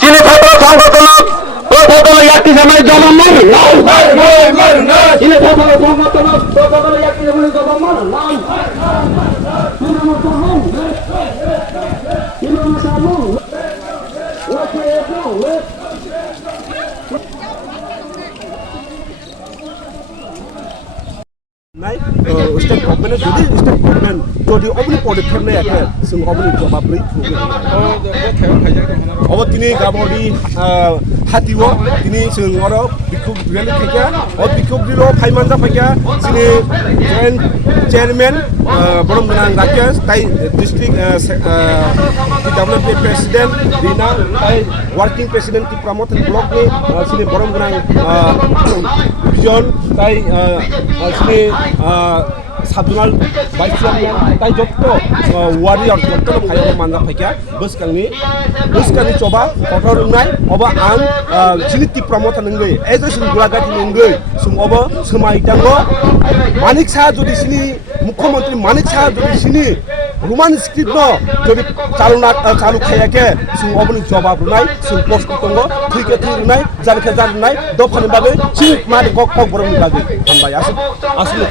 চিনি ছাত্র সংগঠন একটি সময় জবাব চিনি ছাত্র সংগঠন একটি সময় জবাব state government jadi state government jadi obli podium ni ada semua obli jawab beri. Awak ini Gabordi Hatio ini semua orang bikuk beli kerja, awak bikuk beli lo payment apa kerja sini chairman belum menang rakyat, tay district development president Dina, tay working president di promoter block ni sini belum menang vision, tay sini subzonal vice chairman তাই যত warrior যত ভাইয়ার মাননা ফাইকা বসকানি চবা কঠোর রংনাই অবা আং চিনিতি promote নঙ্গৈ age sum গুলাগাতি নঙ্গৈ sum অবা সমাই দাঙ্গো মানিক সাহা যদি সিনি মুখ্যমন্ত্রী মানিক সাহা যদি সিনি রোমান স্ক্রিপ্ট যদি চালু খাইয়াকে সুম অবনি জবাব রুনাই সুম পোস্ট দঙ্গো থুইকে থুই রুনাই জানকে জান রুনাই দফানি বাগৈ চিনি মানি কক বরমনি বাগৈ হামবাই আসলে